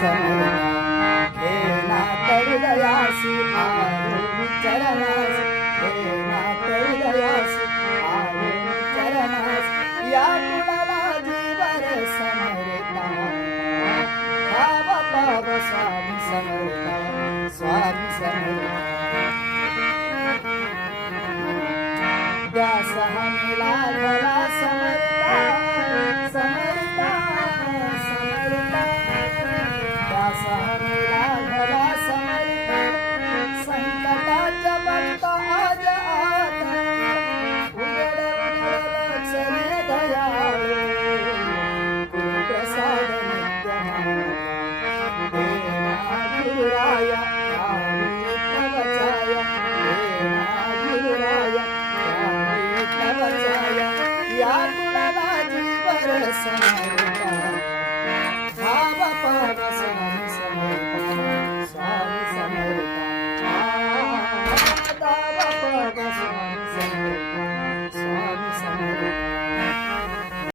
समर्थ हे नाथ हृदयासी आरुणी चरणास हे नाथ हृदयासी आरुणी चरणास या कुणाला जीवर समर्था भाव पाव स्वामी समर्था स्वामी समर्था व्यास हमीला भला समर्था समर्था समर्था व्यास हमीला भला समर्था संकटाच्या भक्त आज आता उघडवून लक्षणे दयाळू गुरुप्रसाद नित्य गुरुराया या गुणाला जीवर समर्था भाव पाव स्वामी समर्था स्वामी समर्था भाव पाव स्वामी